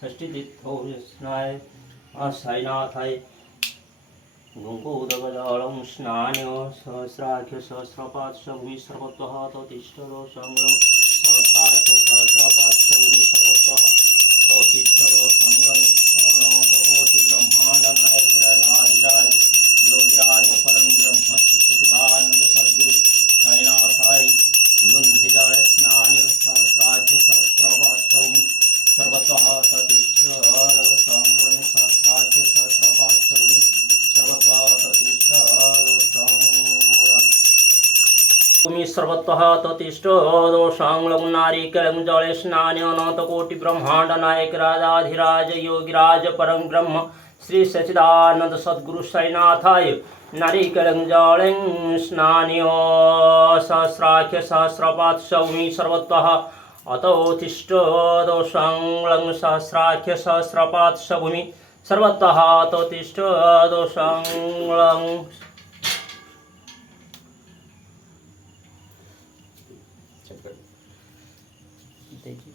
षष्ठीतीर्थो स्नाय साईनाथाय गङ्गोदगजालं स्नान्य सहस्राख्य सहस्रपात् भूमि सर्वतः ततिष्ठरो संगं सहस्राख्य सहस्रपात् भूमि सर्वतः ततिष्ठरो संगं अनन्तकोटि ब्रह्मांड नायक राजाधिराज योगिराज परम ब्रह्म सच्चिदानंद सद्गुरु साईनाथाय गुंधिजाळ स्नान्य सहस्राख्य सहस्रपात् भूमि सर्वतः ततिष्ठरो संगं सहस्राख्य सहस्रपात् भूमि भूमि सर्वतः ततिष्ठोषांगं नारिकेलं जले स्नाने अनंतकोटि ब्रह्मांड नायक राजाधिराज योगिराज परम ब्रह्म श्री सच्चिदानंद सद्गुरु साईनाथाय नारिकेलं जले स्नाने सहस्राख्य सहस्रपात् भूमि सर्वतः अतोतिष्ठोषांगं सहस्राख्य सहस्रपात् भूमि सर्वतः ततिष्ठोषांगं देखिए